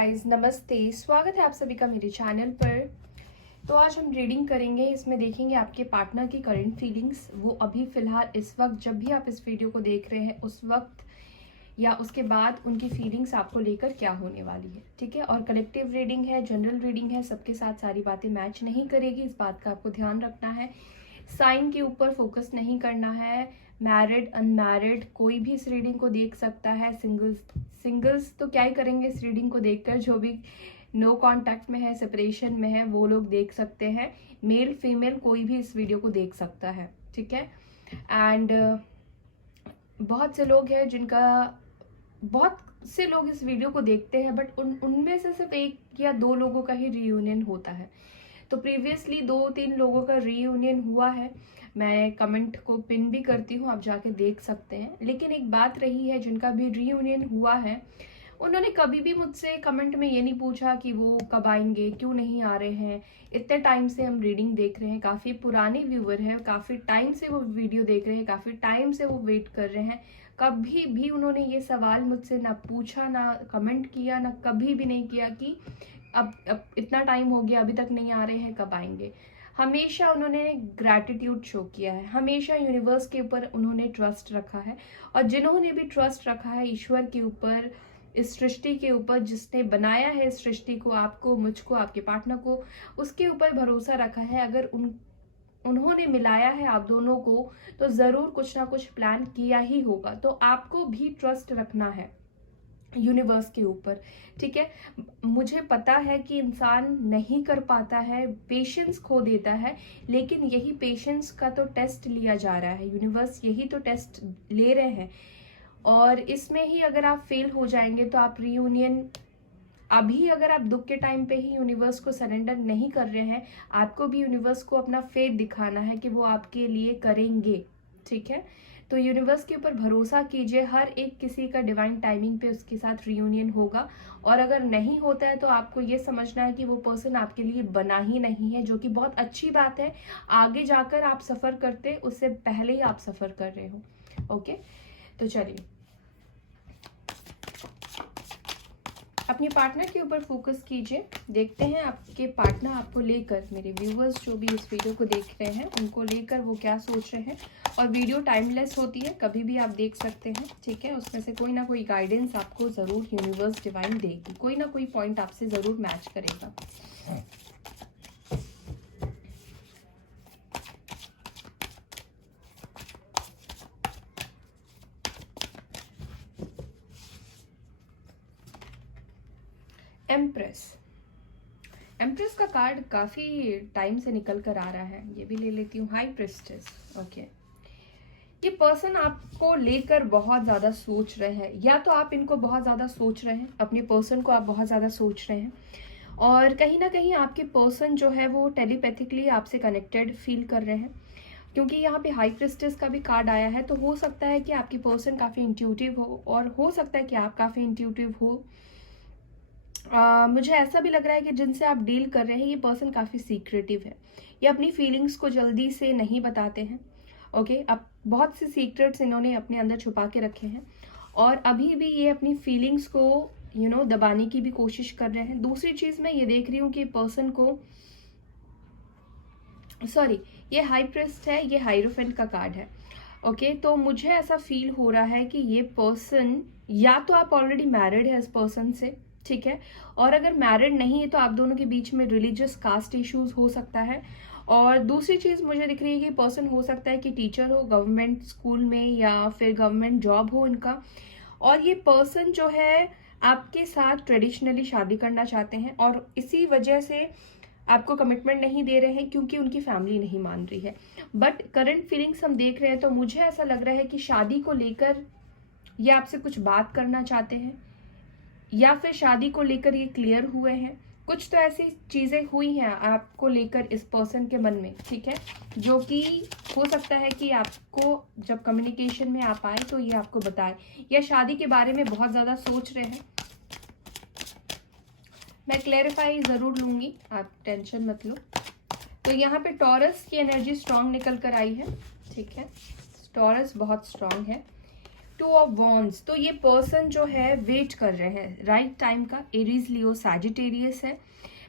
Guys, नमस्ते। स्वागत है आप सभी का मेरे चैनल पर। तो आज हम रीडिंग करेंगे। इसमें देखेंगे आपके पार्टनर की करंट फीलिंग्स, वो अभी फिलहाल इस वक्त जब भी आप इस वीडियो को देख रहे हैं उस वक्त या उसके बाद उनकी फीलिंग्स आपको लेकर क्या होने वाली है। ठीक है, और कलेक्टिव रीडिंग है, जनरल रीडिंग है, सबके साथ सारी बातें मैच नहीं करेगी, इस बात का आपको ध्यान रखना है। साइन के ऊपर फोकस नहीं करना है। मैरिड अनमैरिड कोई भी इस रीडिंग को देख सकता है। सिंगल्स तो क्या ही करेंगे इस रीडिंग को देखकर, जो भी नो कांटेक्ट में है, सेपरेशन में है, वो लोग देख सकते हैं। मेल फीमेल कोई भी इस वीडियो को देख सकता है। ठीक है, एंड बहुत से लोग हैं बहुत से लोग इस वीडियो को देखते हैं, बट उनमें से सिर्फ एक या दो लोगों का ही रीयूनियन होता है। तो प्रीवियसली 2-3 लोगों का रीयूनियन हुआ है। मैं कमेंट को पिन भी करती हूँ, आप जाके देख सकते हैं। लेकिन एक बात रही है, जिनका भी रीयूनियन हुआ है उन्होंने कभी भी मुझसे कमेंट में ये नहीं पूछा कि वो कब आएंगे, क्यों नहीं आ रहे हैं। इतने टाइम से हम रीडिंग देख रहे हैं, काफ़ी पुराने व्यूवर हैं, काफ़ी टाइम से वो वीडियो देख रहे हैं, काफ़ी टाइम से वो वेट कर रहे हैं। कभी भी उन्होंने ये सवाल मुझसे ना पूछा, ना कमेंट किया, ना कभी भी नहीं किया कि अब इतना टाइम हो गया अभी तक नहीं आ रहे हैं, कब आएंगे। हमेशा उन्होंने ग्रैटिट्यूड शो किया है, हमेशा यूनिवर्स के ऊपर उन्होंने ट्रस्ट रखा है। और जिन्होंने भी ट्रस्ट रखा है ईश्वर के ऊपर, इस सृष्टि के ऊपर, जिसने बनाया है इस सृष्टि को, आपको, मुझको, आपके पार्टनर को, उसके ऊपर भरोसा रखा है। अगर उन्होंने मिलाया है आप दोनों को, तो ज़रूर कुछ ना कुछ प्लान किया ही होगा। तो आपको भी ट्रस्ट रखना है यूनिवर्स के ऊपर। ठीक है, मुझे पता है कि इंसान नहीं कर पाता है, पेशेंस खो देता है, लेकिन यही पेशेंस का तो टेस्ट लिया जा रहा है। यूनिवर्स यही तो टेस्ट ले रहे हैं, और इसमें ही अगर आप फेल हो जाएंगे तो आप रीयूनियन, अभी अगर आप दुख के टाइम पे ही यूनिवर्स को सरेंडर नहीं कर रहे हैं, आपको भी यूनिवर्स को अपना फेथ दिखाना है कि वो आपके लिए करेंगे। ठीक है, तो यूनिवर्स के ऊपर भरोसा कीजिए, हर एक किसी का डिवाइन टाइमिंग पे उसके साथ रियूनियन होगा। और अगर नहीं होता है तो आपको ये समझना है कि वो पर्सन आपके लिए बना ही नहीं है, जो कि बहुत अच्छी बात है। आगे जाकर आप सफ़र करते, उससे पहले ही आप सफ़र कर रहे हो। ओके, तो चलिए अपने पार्टनर के ऊपर फोकस कीजिए। देखते हैं आपके पार्टनर आपको लेकर, मेरे व्यूवर्स जो भी इस वीडियो को देख रहे हैं उनको लेकर वो क्या सोच रहे हैं। और वीडियो टाइमलेस होती है, कभी भी आप देख सकते हैं। ठीक है, उसमें से कोई ना कोई गाइडेंस आपको ज़रूर यूनिवर्स डिवाइन देगी, कोई ना कोई पॉइंट आपसे ज़रूर मैच करेगा। एम्प्रेस का कार्ड काफ़ी टाइम से निकल कर आ रहा है, ये भी ले लेती हूँ। High priestess. ओके, ये पर्सन आपको लेकर बहुत ज़्यादा सोच रहे हैं, या तो आप इनको बहुत ज़्यादा सोच रहे हैं, अपने पर्सन को आप बहुत ज़्यादा सोच रहे हैं, और कहीं ना कहीं आपके पर्सन जो है वो टेलीपैथिकली आपसे कनेक्टेड फील कर रहे हैं। क्योंकि यहाँ पे हाई प्रिस्टेस का भी कार्ड आया है, तो हो सकता है कि आपकी पर्सन काफ़ी इंट्यूटिव हो, और हो सकता है कि आप काफ़ी इंट्यूटिव हो। मुझे ऐसा भी लग रहा है कि जिनसे आप डील कर रहे हैं ये पर्सन काफ़ी सीक्रेटिव है, ये अपनी फीलिंग्स को जल्दी से नहीं बताते हैं। ओके, अब बहुत से सीक्रेट्स इन्होंने अपने अंदर छुपा के रखे हैं, और अभी भी ये अपनी फीलिंग्स को दबाने की भी कोशिश कर रहे हैं। दूसरी चीज़ मैं ये देख रही हूँ कि पर्सन को, सॉरी, ये हाई प्रिस्ट है, ये हाइरोफेंट का कार्ड है। ओके, तो मुझे ऐसा फील हो रहा है कि ये पर्सन, या तो आप ऑलरेडी मैरिड है इस पर्सन से, ठीक है, और अगर मैरिड नहीं है तो आप दोनों के बीच में रिलीजियस कास्ट इश्यूज हो सकता है। और दूसरी चीज़ मुझे दिख रही है कि पर्सन हो सकता है कि टीचर हो गवर्नमेंट स्कूल में, या फिर गवर्नमेंट जॉब हो इनका। और ये पर्सन जो है आपके साथ ट्रेडिशनली शादी करना चाहते हैं, और इसी वजह से आपको कमिटमेंट नहीं दे रहे हैं क्योंकि उनकी फैमिली नहीं मान रही है। बट करंट फीलिंग्स हम देख रहे हैं तो मुझे ऐसा लग रहा है कि शादी को लेकर ये आपसे कुछ बात करना चाहते हैं, या फिर शादी को लेकर ये क्लियर हुए हैं। कुछ तो ऐसी चीज़ें हुई हैं आपको लेकर इस पर्सन के मन में, ठीक है, जो कि हो सकता है कि आपको जब कम्युनिकेशन में आप आए तो ये आपको बताए, या शादी के बारे में बहुत ज़्यादा सोच रहे हैं। मैं क्लैरिफाई ज़रूर लूँगी, आप टेंशन मत लो। तो यहाँ पे टॉरस की एनर्जी स्ट्रांग निकल कर आई है। ठीक है, टॉरस बहुत स्ट्रांग है। टू ऑफ वॉन्ड्स, तो ये पर्सन जो है वेट कर रहे हैं राइट टाइम का, एरीज लियो सैजिटेरियस है,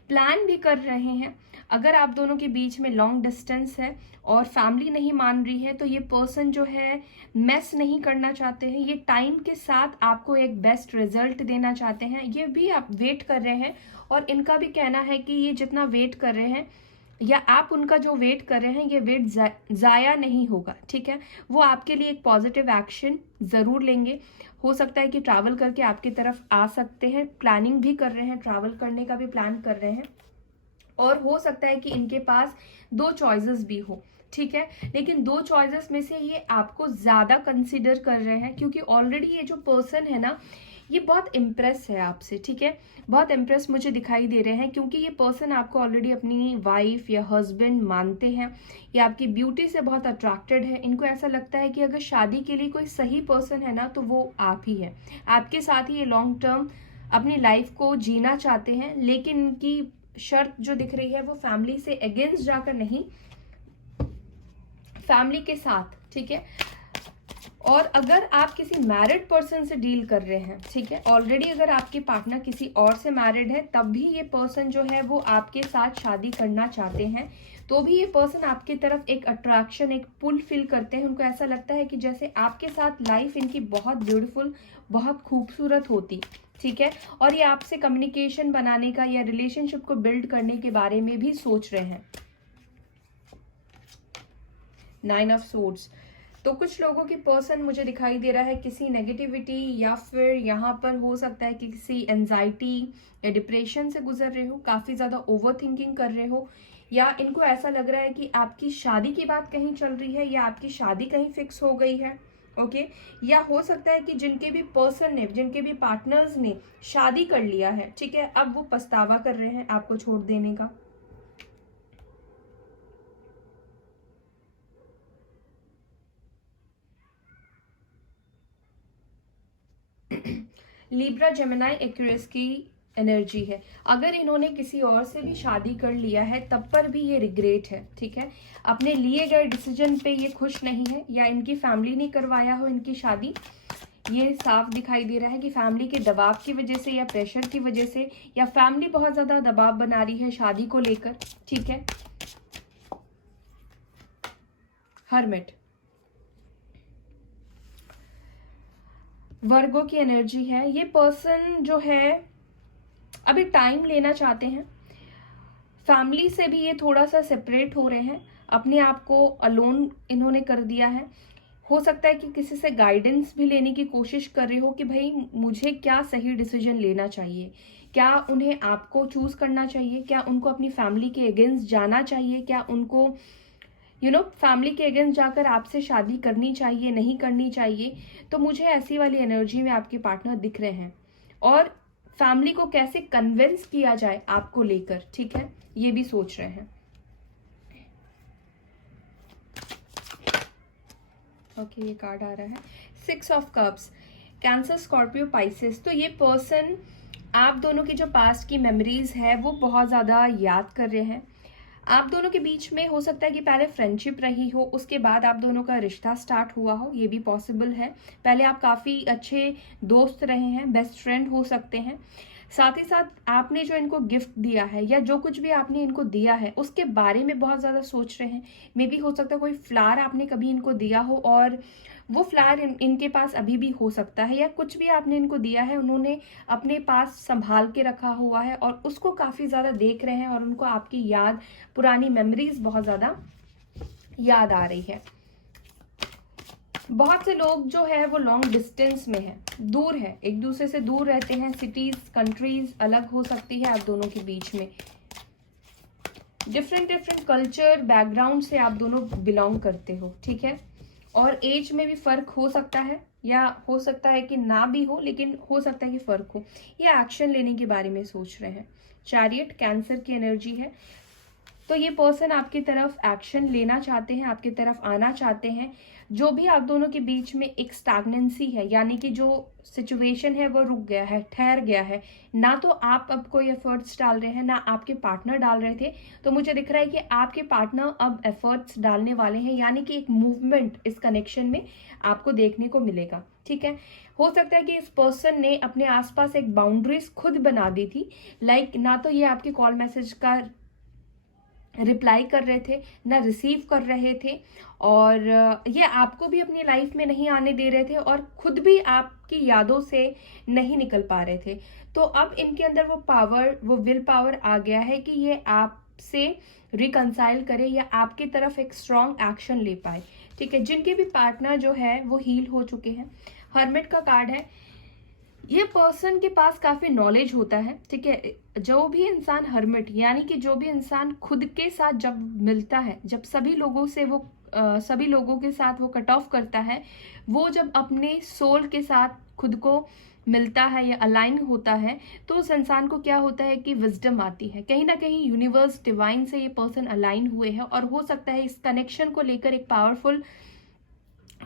प्लान भी कर रहे हैं। अगर आप दोनों के बीच में लॉन्ग डिस्टेंस है और फैमिली नहीं मान रही है, तो ये पर्सन जो है मेस नहीं करना चाहते हैं, ये टाइम के साथ आपको एक बेस्ट रिजल्ट देना चाहते हैं, ये भी आप वेट कर रहे हैं। और इनका भी कहना है कि ये जितना वेट कर रहे हैं या आप उनका जो वेट कर रहे हैं, ये वेट ज़ाया नहीं होगा, ठीक है। वो आपके लिए एक पॉजिटिव एक्शन ज़रूर लेंगे। हो सकता है कि ट्रैवल करके आपकी तरफ आ सकते हैं, प्लानिंग भी कर रहे हैं, ट्रैवल करने का भी प्लान कर रहे हैं। और हो सकता है कि इनके पास 2 चॉइसेस भी हो, ठीक है। लेकिन 2 चॉइसेस में से ये आपको ज़्यादा कंसिडर कर रहे हैं, क्योंकि ऑलरेडी ये जो पर्सन है ना, ये बहुत इम्प्रेस है आपसे, ठीक है। बहुत इम्प्रेस मुझे दिखाई दे रहे हैं, क्योंकि ये पर्सन आपको ऑलरेडी अपनी वाइफ या हस्बैंड मानते हैं, या आपकी ब्यूटी से बहुत अट्रैक्टेड है। इनको ऐसा लगता है कि अगर शादी के लिए कोई सही पर्सन है ना, तो वो आप ही है। आपके साथ ही ये लॉन्ग टर्म अपनी लाइफ को जीना चाहते हैं, लेकिन इनकी शर्त जो दिख रही है वो फैमिली से अगेंस्ट जाकर नहीं, फैमिली के साथ, ठीक है। और अगर आप किसी मैरिड पर्सन से डील कर रहे हैं, ठीक है, ऑलरेडी अगर आपके पार्टनर किसी और से मैरिड है, तब भी ये पर्सन जो है वो आपके साथ शादी करना चाहते हैं, तो भी ये पर्सन आपकी तरफ एक अट्रैक्शन, एक पुल फील करते हैं। उनको ऐसा लगता है कि जैसे आपके साथ लाइफ इनकी बहुत ब्यूटीफुल, बहुत खूबसूरत होती, ठीक है। और ये आपसे कम्युनिकेशन बनाने का या रिलेशनशिप को बिल्ड करने के बारे में भी सोच रहे हैं। 9 ऑफ सोर्ड्स, तो कुछ लोगों की पर्सन मुझे दिखाई दे रहा है किसी नेगेटिविटी, या फिर यहाँ पर हो सकता है कि किसी एंजाइटी या डिप्रेशन से गुजर रहे हो, काफ़ी ज़्यादा ओवर थिंकिंग कर रहे हो, या इनको ऐसा लग रहा है कि आपकी शादी की बात कहीं चल रही है, या आपकी शादी कहीं फिक्स हो गई है, ओके। या हो सकता है कि जिनके भी पर्सन ने, जिनके भी पार्टनर्स ने शादी कर लिया है, ठीक है, अब वो पछतावा कर रहे हैं आपको छोड़ देने का। लिब्रा, जेमिनी, एक्वेरियस की एनर्जी है। अगर इन्होंने किसी और से भी शादी कर लिया है, तब पर भी ये रिग्रेट है, ठीक है। अपने लिए गए डिसीजन पे ये खुश नहीं है, या इनकी फैमिली ने करवाया हो इनकी शादी। ये साफ दिखाई दे रहा है कि फैमिली के दबाव की वजह से या प्रेशर की वजह से, या फैमिली बहुत ज़्यादा दबाव बना रही है शादी को लेकर, ठीक है। हर्मिट, वर्गो की एनर्जी है। ये पर्सन जो है अभी टाइम लेना चाहते हैं, फैमिली से भी ये थोड़ा सा सेपरेट हो रहे हैं, अपने आप को अलोन इन्होंने कर दिया है। हो सकता है कि किसी से गाइडेंस भी लेने की कोशिश कर रहे हो कि भाई मुझे क्या सही डिसीजन लेना चाहिए, क्या उन्हें आपको चूज करना चाहिए, क्या उनको अपनी फैमिली के अगेंस्ट जाना चाहिए, क्या उनको फैमिली के अगेंस्ट जाकर आपसे शादी करनी चाहिए, नहीं करनी चाहिए। तो मुझे ऐसी वाली एनर्जी में आपके पार्टनर दिख रहे हैं, और फैमिली को कैसे कन्विंस किया जाए आपको लेकर, ठीक है, ये भी सोच रहे हैं। ओके, ये कार्ड आ रहा है 6 of cups, cancer, Scorpio, Pisces. तो ये पर्सन आप दोनों की जो पास्ट की मेमोरीज है वो बहुत ज़्यादा याद कर रहे हैं। आप दोनों के बीच में हो सकता है कि पहले फ्रेंडशिप रही हो, उसके बाद आप दोनों का रिश्ता स्टार्ट हुआ हो, ये भी पॉसिबल है। पहले आप काफ़ी अच्छे दोस्त रहे हैं, बेस्ट फ्रेंड हो सकते हैं। साथ ही साथ आपने जो इनको गिफ्ट दिया है, या जो कुछ भी आपने इनको दिया है, उसके बारे में बहुत ज़्यादा सोच रहे हैं। मे बी हो सकता है कोई फ्लावर आपने कभी इनको दिया हो, और वो फ्लावर इनके पास अभी भी हो सकता है, या कुछ भी आपने इनको दिया है उन्होंने अपने पास संभाल के रखा हुआ है, और उसको काफ़ी ज़्यादा देख रहे हैं, और उनको आपकी याद, पुरानी मेमोरीज बहुत ज़्यादा याद आ रही है। बहुत से लोग जो है वो लॉन्ग डिस्टेंस में है, दूर है, एक दूसरे से दूर रहते हैं, सिटीज, कंट्रीज अलग हो सकती है आप दोनों के बीच में। डिफरेंट कल्चर बैकग्राउंड से आप दोनों बिलोंग करते हो, ठीक है। और एज में भी फर्क हो सकता है, या हो सकता है कि ना भी हो, लेकिन हो सकता है कि फर्क हो। ये एक्शन लेने के बारे में सोच रहे हैं। चैरियट, कैंसर की एनर्जी है। तो ये पर्सन आपकी तरफ एक्शन लेना चाहते हैं, आपकी तरफ आना चाहते हैं। जो भी आप दोनों के बीच में एक स्टैग्नेंसी है, यानी कि जो सिचुएशन है वो रुक गया है, ठहर गया है, ना तो आप अब कोई एफर्ट्स डाल रहे हैं, ना आपके पार्टनर डाल रहे थे, तो मुझे दिख रहा है कि आपके पार्टनर अब एफर्ट्स डालने वाले हैं, यानी कि एक मूवमेंट इस कनेक्शन में आपको देखने को मिलेगा। ठीक है, हो सकता है कि इस पर्सन ने अपने आसपास एक बाउंड्रीज खुद बना दी थी, लाइक ना तो ये आपके कॉल मैसेज का रिप्लाई कर रहे थे, ना रिसीव कर रहे थे, और ये आपको भी अपनी लाइफ में नहीं आने दे रहे थे, और खुद भी आपकी यादों से नहीं निकल पा रहे थे। तो अब इनके अंदर वो पावर, वो विल पावर आ गया है कि ये आपसे रिकंसाइल करे या आपकी तरफ एक स्ट्रॉन्ग एक्शन ले पाए। ठीक है, जिनके भी पार्टनर जो है वो हील हो चुके हैं। हर्मिट का कार्ड है, ये पर्सन के पास काफी नॉलेज होता है। ठीक है, जो भी इंसान हर्मिट, यानी कि जो भी इंसान खुद के साथ जब मिलता है, जब सभी लोगों से वो सभी लोगों के साथ वो कट ऑफ करता है, वो जब अपने सोल के साथ खुद को मिलता है या अलाइन होता है, तो उस इंसान को क्या होता है कि विजडम आती है। कहीं ना कहीं यूनिवर्स डिवाइन से ये पर्सन अलाइन हुए हैं, और हो सकता है इस कनेक्शन को लेकर एक पावरफुल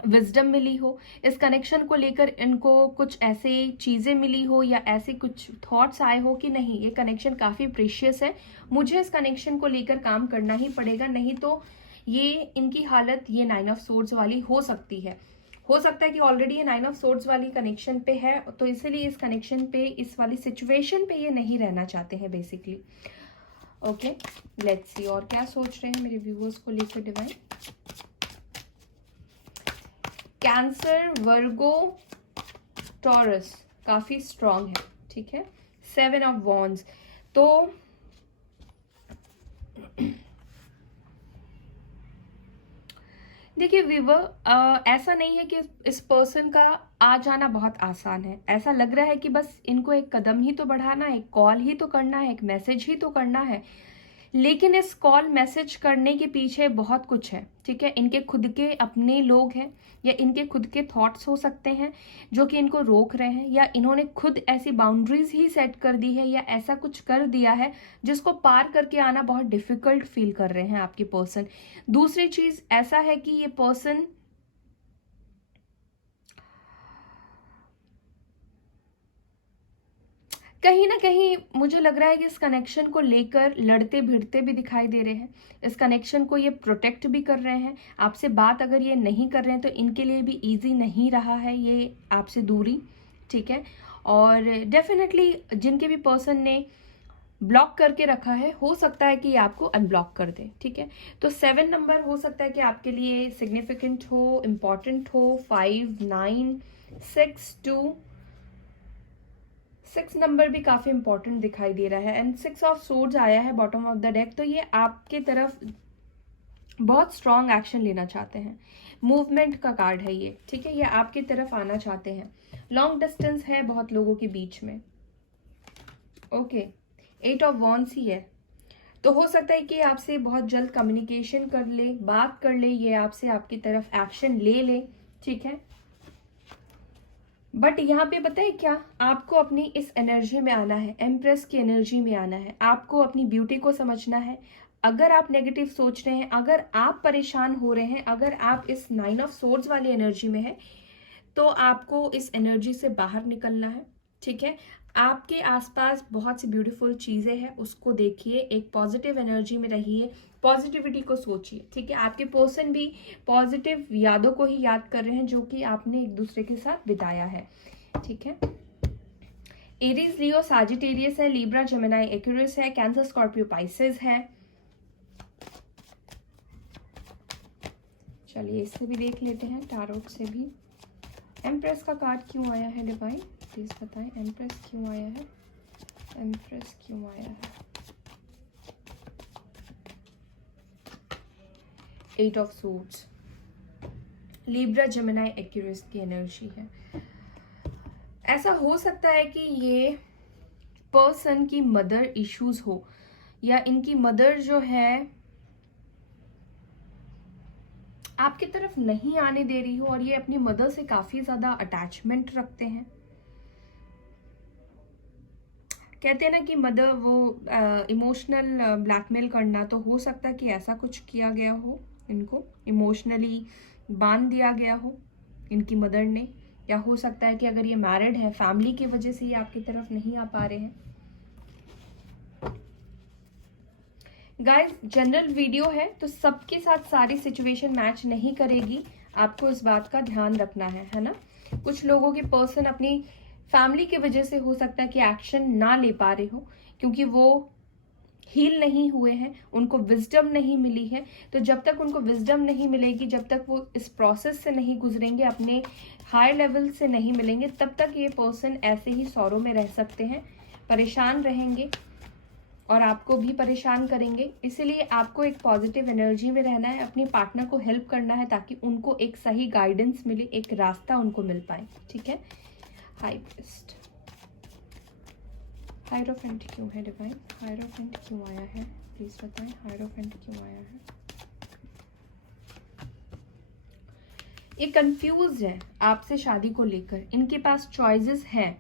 विजडम मिली हो, इस कनेक्शन को लेकर इनको कुछ ऐसे चीज़ें मिली हो या ऐसे कुछ थॉट्स आए हो कि नहीं, ये कनेक्शन काफ़ी प्रीशियस है, मुझे इस कनेक्शन को लेकर काम करना ही पड़ेगा, नहीं तो ये इनकी हालत ये 9 ऑफ सोर्ड्स वाली हो सकती है। हो सकता है कि ऑलरेडी ये 9 ऑफ सोर्ड्स वाली कनेक्शन पे है, तो इसीलिए इस कनेक्शन पे, इस वाली सिचुएशन पे ये नहीं रहना चाहते हैं बेसिकली। ओके, लेट्स सी और क्या सोच रहे हैं मेरे व्यूअर्स को लेकर डिवाइन। कैंसर, वर्गो, टॉरस काफी स्ट्रांग है। ठीक है, 7 ऑफ वॉन्ड्स। तो देखिए वीवर, ऐसा नहीं है कि इस पर्सन का आ जाना बहुत आसान है। ऐसा लग रहा है कि बस इनको एक कदम ही तो बढ़ाना है, एक कॉल ही तो करना है, एक मैसेज ही तो करना है, लेकिन इस कॉल मैसेज करने के पीछे बहुत कुछ है। ठीक है, इनके खुद के अपने लोग हैं, या इनके खुद के थॉट्स हो सकते हैं जो कि इनको रोक रहे हैं, या इन्होंने खुद ऐसी बाउंड्रीज ही सेट कर दी है, या ऐसा कुछ कर दिया है जिसको पार करके आना बहुत डिफिकल्ट फील कर रहे हैं आपके पर्सन। दूसरी चीज ऐसा है कि ये पर्सन कहीं ना कहीं मुझे लग रहा है कि इस कनेक्शन को लेकर लड़ते भिड़ते भी दिखाई दे रहे हैं। इस कनेक्शन को ये प्रोटेक्ट भी कर रहे हैं। आपसे बात अगर ये नहीं कर रहे हैं तो इनके लिए भी इजी नहीं रहा है ये आपसे दूरी। ठीक है, और डेफिनेटली जिनके भी पर्सन ने ब्लॉक करके रखा है, हो सकता है कि ये आपको अनब्लॉक कर दे। ठीक है, तो 7 नंबर हो सकता है कि आपके लिए सिग्निफिकेंट हो, इम्पॉर्टेंट हो। 5, 9, 6, 2, 6 नंबर भी काफी इंपॉर्टेंट दिखाई दे रहा है, एंड 6 ऑफ सोर्ड्स आया है बॉटम ऑफ द डेक। तो ये आपके तरफ बहुत स्ट्रॉन्ग एक्शन लेना चाहते हैं, मूवमेंट का कार्ड है ये। ठीक है, ये आपकी तरफ आना चाहते हैं। लॉन्ग डिस्टेंस है बहुत लोगों के बीच में। ओके, 8 ऑफ वॉन्ड्स ही है, तो हो सकता है कि आपसे बहुत जल्द कम्युनिकेशन कर ले, बात कर ले, ये आपसे आपकी तरफ एक्शन ले ले। ठीक है, बट यहाँ पे पता है क्या, आपको अपनी इस एनर्जी में आना है, एम्प्रेस की एनर्जी में आना है, आपको अपनी ब्यूटी को समझना है। अगर आप नेगेटिव सोच रहे हैं, अगर आप परेशान हो रहे हैं, अगर आप इस 9 ऑफ सोर्ड्स वाली एनर्जी में है, तो आपको इस एनर्जी से बाहर निकलना है। ठीक है, आपके आसपास बहुत सी ब्यूटीफुल चीज़ें हैं, उसको देखिए, एक पॉजिटिव एनर्जी में रहिए, पॉजिटिविटी को सोचिए। ठीक है, आपके पर्सन भी पॉजिटिव यादों को ही याद कर रहे हैं जो कि आपने एक दूसरे के साथ बिताया है। ठीक है, एरीज, लियो, सैजिटेरियस है, लिब्रा, जेमिनी, एक्वेरियस है, कैंसर, स्कॉर्पियो, पाइसेस है। चलिए इससे भी देख लेते हैं, टारोट से भी। एम्प्रेस का कार्ड क्यों आया है डिवाइन, प्लीज बताएं, एम्प्रेस क्यों आया है, एम्प्रेस क्यों आया है। 8 of swords, Libra, Gemini, Aquarius की एनर्जी है। ऐसा हो सकता है कि ये पर्सन की मदर इश्यूज हो, या इनकी मदर जो है आपकी तरफ नहीं आने दे रही हो, और ये अपनी मदर से काफी ज्यादा अटैचमेंट रखते हैं। कहते हैं ना कि मदर वो इमोशनल ब्लैकमेल करना, तो हो सकता है कि ऐसा कुछ किया गया हो, इनको इमोशनली बांध दिया गया हो इनकी मदर ने, या हो सकता है कि अगर ये मैरिड है फैमिली की वजह से ये आपकी तरफ नहीं आ पा रहे हैं। गाइस जनरल वीडियो है तो सबके साथ सारी सिचुएशन मैच नहीं करेगी, आपको इस बात का ध्यान रखना है ना। कुछ लोगों के पर्सन अपनी फैमिली की वजह से हो सकता है कि एक्शन ना ले पा रहे हो, क्योंकि वो हील नहीं हुए हैं, उनको विजडम नहीं मिली है। तो जब तक उनको विजडम नहीं मिलेगी, जब तक वो इस प्रोसेस से नहीं गुजरेंगे, अपने हायर लेवल से नहीं मिलेंगे, तब तक ये पर्सन ऐसे ही सौरों में रह सकते हैं, परेशान रहेंगे और आपको भी परेशान करेंगे। इसीलिए आपको एक पॉजिटिव एनर्जी में रहना है, अपने पार्टनर को हेल्प करना है ताकि उनको एक सही गाइडेंस मिले, एक रास्ता उनको मिल पाए, ठीक है। हाई प्रीस्ट, हायरोफेंट क्यों है डिवाइन? हायरोफेंट क्यों आया है प्लीज बताएं, हायरोफेंट क्यों आया है? ये कंफ्यूज है आपसे शादी को लेकर, इनके पास चॉइसेस हैं,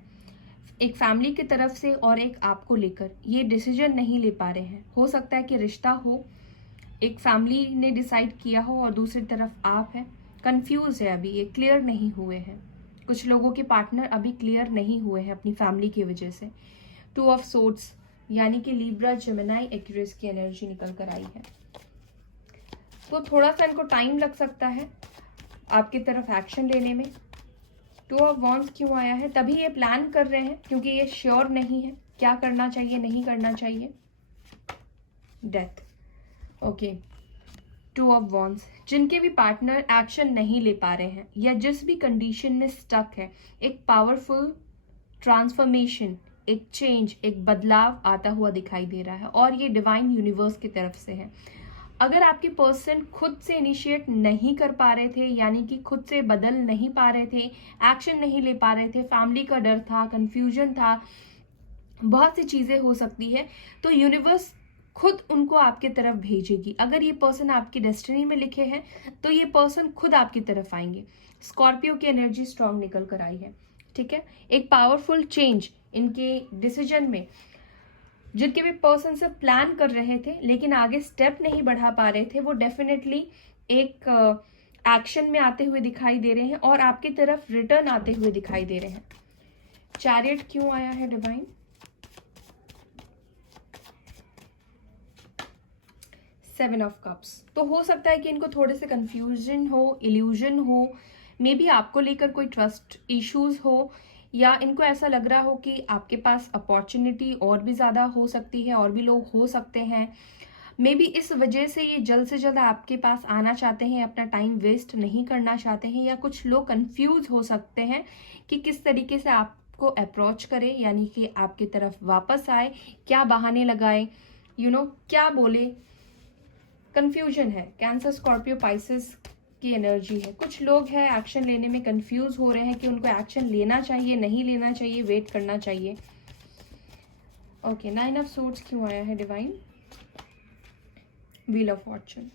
एक फैमिली की तरफ से और एक आपको लेकर, ये डिसीजन नहीं ले पा रहे हैं। हो सकता है कि रिश्ता हो, एक फैमिली ने डिसाइड किया हो और दूसरी तरफ आप हैं, कंफ्यूज है अभी, ये क्लियर नहीं हुए हैं। कुछ लोगों के पार्टनर अभी क्लियर नहीं हुए हैं अपनी फैमिली की वजह से। 2 ऑफ सोर्ड्स यानी कि लिब्रा, जेमिनी, एक्वेरियस की एनर्जी निकल कर आई है, तो थोड़ा सा इनको टाइम लग सकता है आपकी तरफ एक्शन लेने में। 2 ऑफ वॉन्ड्स क्यों आया है? तभी ये प्लान कर रहे हैं क्योंकि ये श्योर नहीं है क्या करना चाहिए, नहीं करना चाहिए। Death, okay. 2 ऑफ वॉन्ड्स, जिनके भी पार्टनर एक्शन नहीं ले पा रहे हैं या जिस भी कंडीशन में स्टक है, एक पावरफुल ट्रांसफॉर्मेशन, एक चेंज, एक बदलाव आता हुआ दिखाई दे रहा है और ये डिवाइन यूनिवर्स की तरफ से है। अगर आपके पर्सन खुद से इनिशिएट नहीं कर पा रहे थे, यानी कि खुद से बदल नहीं पा रहे थे, एक्शन नहीं ले पा रहे थे, फैमिली का डर था, कंफ्यूजन था, बहुत सी चीजें हो सकती है, तो यूनिवर्स खुद उनको आपकी तरफ भेजेगी। अगर ये पर्सन आपकी डेस्टिनी में लिखे हैं तो ये पर्सन खुद आपकी तरफ आएंगे। स्कॉर्पियो की एनर्जी स्ट्रांग निकल कर आई है, ठीक है। एक पावरफुल चेंज इनके डिसीजन में, जिनके भी पर्सन से प्लान कर रहे थे लेकिन आगे स्टेप नहीं बढ़ा पा रहे थे, वो डेफिनेटली एक एक्शन में आते हुए दिखाई दे रहे हैं और आपकी तरफ रिटर्न आते हुए दिखाई दे रहे हैं। चैरियट क्यों आया है डिवाइन? 7 ऑफ कप्स, तो हो सकता है कि इनको थोड़े से कंफ्यूजन हो, इल्यूजन हो, मे बी आपको लेकर कोई ट्रस्ट इश्यूज हो, या इनको ऐसा लग रहा हो कि आपके पास अपॉर्चुनिटी और भी ज़्यादा हो सकती है, और भी लोग हो सकते हैं। मे बी इस वजह से ये जल्द से जल्द आपके पास आना चाहते हैं, अपना टाइम वेस्ट नहीं करना चाहते हैं, या कुछ लोग कंफ्यूज हो सकते हैं कि किस तरीके से आपको अप्रोच करें, यानी कि आपकी तरफ वापस आए, क्या बहाने लगाए, क्या बोले, कंफ्यूजन है। कैंसर, स्कॉर्पियो, पाइसेस की एनर्जी है। कुछ लोग हैं एक्शन लेने में कंफ्यूज हो रहे हैं कि उनको एक्शन लेना चाहिए, नहीं लेना चाहिए, वेट करना चाहिए। ओके, 9 ऑफ सोर्ड्स क्यों आया है डिवाइन? Wheel of Fortune.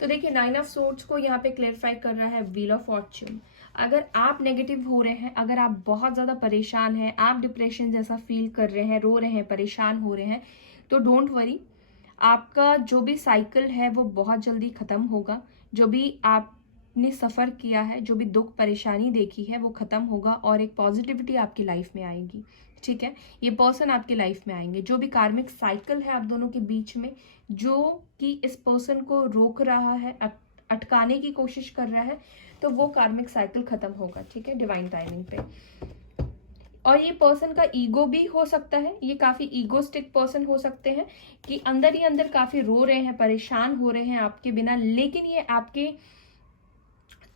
तो देखिए 9 ऑफ सोर्ड्स को यहाँ पे क्लेरिफाई कर रहा है व्हील ऑफ फॉर्चून। अगर आप नेगेटिव हो रहे हैं, अगर आप बहुत ज़्यादा परेशान हैं, आप डिप्रेशन जैसा फील कर रहे हैं, रो रहे हैं, परेशान हो रहे हैं, तो डोंट वरी, आपका जो भी साइकिल है वो बहुत जल्दी ख़त्म होगा। जो भी आपने सफ़र किया है, जो भी दुख परेशानी देखी है, वो ख़त्म होगा और एक पॉजिटिविटी आपकी लाइफ में आएगी, ठीक है। ये पर्सन आपकी लाइफ में आएंगे। जो भी कार्मिक साइकिल है आप दोनों के बीच में, जो कि इस पर्सन को रोक रहा है, अटकाने की कोशिश कर रहा है, तो वो कार्मिक साइकिल ख़त्म होगा, ठीक है, डिवाइन टाइमिंग पे। और ये पर्सन का ईगो भी हो सकता है, ये काफ़ी ईगोस्टिक पर्सन हो सकते हैं कि अंदर ही अंदर काफ़ी रो रहे हैं, परेशान हो रहे हैं आपके बिना, लेकिन ये आपके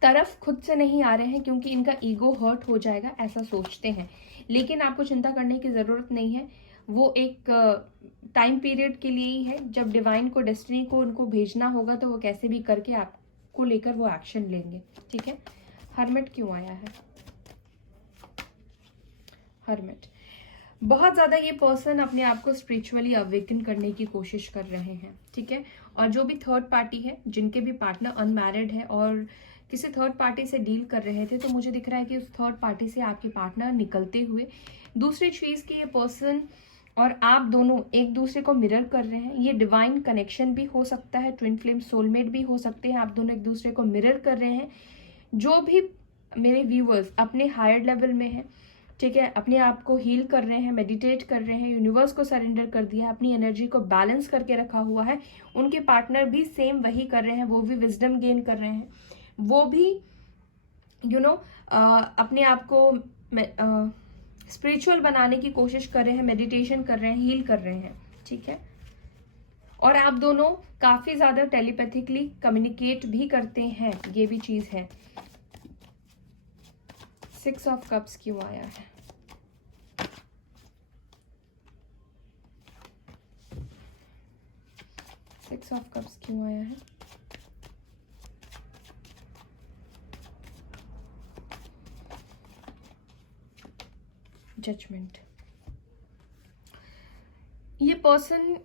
तरफ खुद से नहीं आ रहे हैं क्योंकि इनका ईगो हर्ट हो जाएगा, ऐसा सोचते हैं। लेकिन आपको चिंता करने की ज़रूरत नहीं है, वो एक टाइम पीरियड के लिए ही है। जब डिवाइन को, डेस्टिनी को उनको भेजना होगा तो वो कैसे भी करके आपको लेकर वो एक्शन लेंगे, ठीक है। हर्मिट क्यों आया है? हर्मिट, बहुत ज़्यादा ये पर्सन अपने आप को स्पिरिचुअली अवेकन करने की कोशिश कर रहे हैं, ठीक है। और जो भी थर्ड पार्टी है, जिनके भी पार्टनर अनमैरिड है और किसी थर्ड पार्टी से डील कर रहे थे, तो मुझे दिख रहा है कि उस थर्ड पार्टी से आपके पार्टनर निकलते हुए, दूसरी चीज़ की ये पर्सन और आप दोनों एक दूसरे को मिरर कर रहे हैं। ये डिवाइन कनेक्शन भी हो सकता है, ट्विन फ्लेम सोलमेट भी हो सकते हैं। आप दोनों एक दूसरे को मिरर कर रहे हैं। जो भी मेरे व्यूअर्स अपने हायर लेवल में हैं, ठीक है, अपने आप को हील कर रहे हैं, मेडिटेट कर रहे हैं, यूनिवर्स को सरेंडर कर दिया है, अपनी एनर्जी को बैलेंस करके रखा हुआ है, उनके पार्टनर भी सेम वही कर रहे हैं। वो भी विजडम गेन कर रहे हैं, वो भी अपने आप को स्पिरिचुअल बनाने की कोशिश कर रहे हैं, मेडिटेशन कर रहे हैं, हील कर रहे हैं, ठीक है। और आप दोनों काफी ज्यादा टेलीपैथिकली कम्युनिकेट भी करते हैं, ये भी चीज है। 6 ऑफ कप्स क्यों आया है? सिक्स ऑफ कप्स क्यों आया है? जजमेंट। ये पर्सन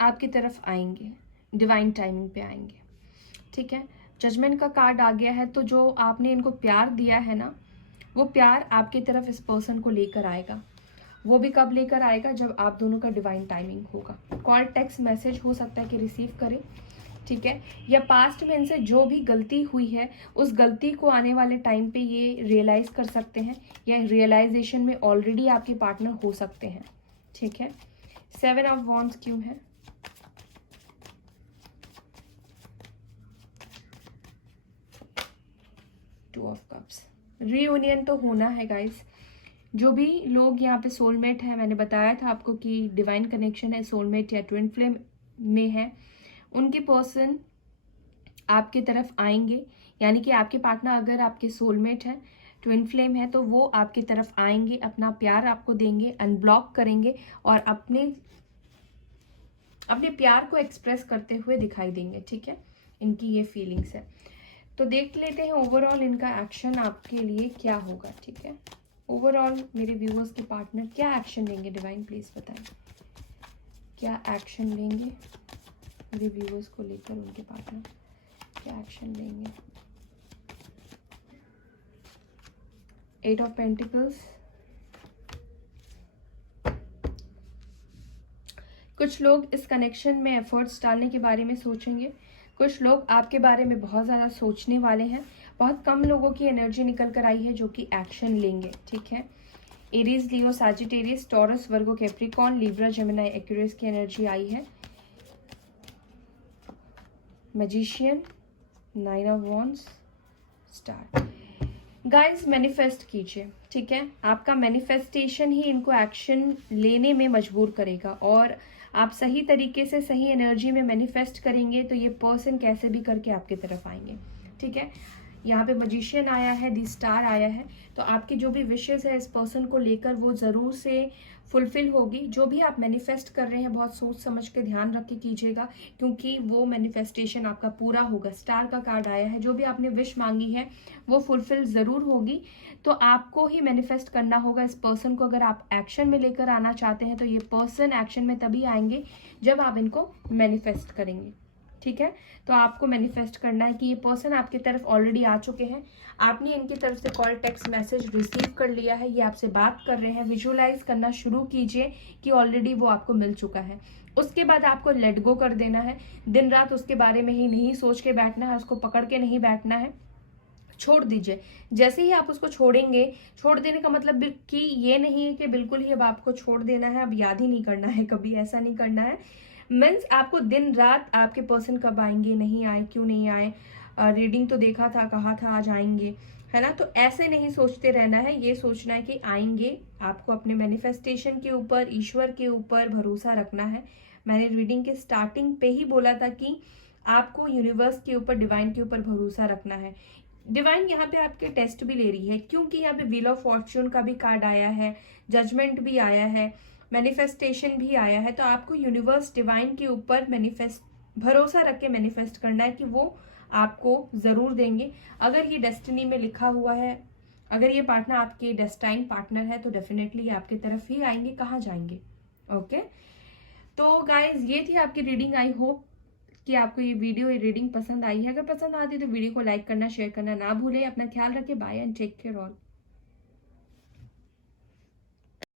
आपकी तरफ आएंगे, डिवाइन टाइमिंग पे आएंगे, ठीक है। जजमेंट का कार्ड आ गया है, तो जो आपने इनको प्यार दिया है ना, वो प्यार आपकी तरफ इस पर्सन को लेकर आएगा। वो भी कब लेकर आएगा? जब आप दोनों का डिवाइन टाइमिंग होगा। कॉल, टेक्स्ट मैसेज हो सकता है कि रिसीव करें, ठीक है। या पास्ट में इनसे जो भी गलती हुई है, उस गलती को आने वाले टाइम पे ये रियलाइज कर सकते हैं, या रियलाइजेशन में ऑलरेडी आपके पार्टनर हो सकते हैं, ठीक है। 7 ऑफ वॉन्ड्स क्यों है? Two of cups. रीयूनियन तो होना है गाइस। जो भी लोग यहाँ पे सोलमेट है, मैंने बताया था आपको कि डिवाइन कनेक्शन है, सोलमेट या ट्विन फ्लेम में है, उनकी पर्सन आपकी तरफ आएंगे। यानी कि आपके पार्टनर अगर आपके सोलमेट है, ट्विन फ्लेम है, तो वो आपकी तरफ आएंगे, अपना प्यार आपको देंगे, अनब्लॉक करेंगे और अपने प्यार को एक्सप्रेस करते हुए दिखाई देंगे, ठीक है। इनकी ये फीलिंग्स है। तो देख लेते हैं ओवरऑल इनका एक्शन आपके लिए क्या होगा, ठीक है। ओवरऑल मेरे व्यूअर्स के पार्टनर क्या एक्शन लेंगे? डिवाइन प्लीज बताएं, क्या एक्शन लेंगे मेरे व्यूअर्स को लेकर? उनके पार्टनर क्या एक्शन लेंगे? 8 ऑफ पेंटिकल्स। कुछ लोग इस कनेक्शन में एफर्ट्स डालने के बारे में सोचेंगे, कुछ लोग आपके बारे में बहुत ज़्यादा सोचने वाले हैं। बहुत कम लोगों की एनर्जी निकल कर आई है जो कि एक्शन लेंगे, ठीक है। एरीज, लियो, सैजिटेरियस, टॉरस, वर्गो, कैप्रिकॉर्न, लिब्रा, जेमिनी, एक्वेरियस की एनर्जी आई है। Magician, 9 of wands, star. Guys manifest कीजिए, ठीक है। आपका मैनिफेस्टेशन ही इनको एक्शन लेने में मजबूर करेगा, और आप सही तरीके से सही एनर्जी में मैनिफेस्ट करेंगे तो ये पर्सन कैसे भी करके आपकी तरफ आएंगे, ठीक है। यहाँ पे मैजिशियन आया है, दी स्टार आया है, तो आपकी जो भी विशेस है इस पर्सन को लेकर वो ज़रूर से फुलफिल होगी। जो भी आप मैनिफेस्ट कर रहे हैं बहुत सोच समझ के ध्यान रख के कीजिएगा, क्योंकि वो मैनिफेस्टेशन आपका पूरा होगा। स्टार का कार्ड आया है, जो भी आपने विश मांगी है वो फुलफिल ज़रूर होगी। तो आपको ही मैनिफेस्ट करना होगा इस पर्सन को। अगर आप एक्शन में लेकर आना चाहते हैं तो ये पर्सन एक्शन में तभी आएंगे जब आप इनको मैनिफेस्ट करेंगे, ठीक है। तो आपको मैनिफेस्ट करना है कि ये पर्सन आपकी तरफ ऑलरेडी आ चुके हैं, आपने इनकी तरफ से कॉल, टेक्स्ट मैसेज रिसीव कर लिया है, ये आपसे बात कर रहे हैं। विजुअलाइज करना शुरू कीजिए कि ऑलरेडी वो आपको मिल चुका है। उसके बाद आपको लेट गो कर देना है। दिन रात उसके बारे में ही नहीं सोच के बैठना है, उसको पकड़ के नहीं बैठना है, छोड़ दीजिए। जैसे ही आप उसको छोड़ेंगे, छोड़ देने का मतलब कि ये नहीं है कि बिल्कुल ही अब आपको छोड़ देना है, अब याद ही नहीं करना है, कभी ऐसा नहीं करना है। मीन्स आपको दिन रात आपके पर्सन कब आएंगे, नहीं आए, क्यों नहीं आए, रीडिंग तो देखा था, कहा था आज आएंगे, है ना। तो ऐसे नहीं सोचते रहना है, ये सोचना है कि आएंगे। आपको अपने मैनिफेस्टेशन के ऊपर, ईश्वर के ऊपर भरोसा रखना है। मैंने रीडिंग के स्टार्टिंग पे ही बोला था कि आपको यूनिवर्स के ऊपर, डिवाइन के ऊपर भरोसा रखना है। डिवाइन यहाँ पे आपके टेस्ट भी ले रही है, क्योंकि यहाँ पे व्हील ऑफ फॉर्च्यून का भी कार्ड आया है, जजमेंट भी आया है, मैनिफेस्टेशन भी आया है। तो आपको यूनिवर्स, डिवाइन के ऊपर भरोसा रख के मैनिफेस्ट करना है कि वो आपको जरूर देंगे। अगर ये डेस्टिनी में लिखा हुआ है, अगर ये पार्टनर आपके डेस्टाइन पार्टनर है तो डेफिनेटली ये आपकी तरफ ही आएंगे, कहाँ जाएंगे। ओके, तो गाइज ये थी आपकी रीडिंग। आई होप कि आपको ये वीडियो, ये रीडिंग पसंद आई है। अगर पसंद आती है तो वीडियो को लाइक करना, शेयर करना ना भूलें। अपना ख्याल रखें। Bye and take care all.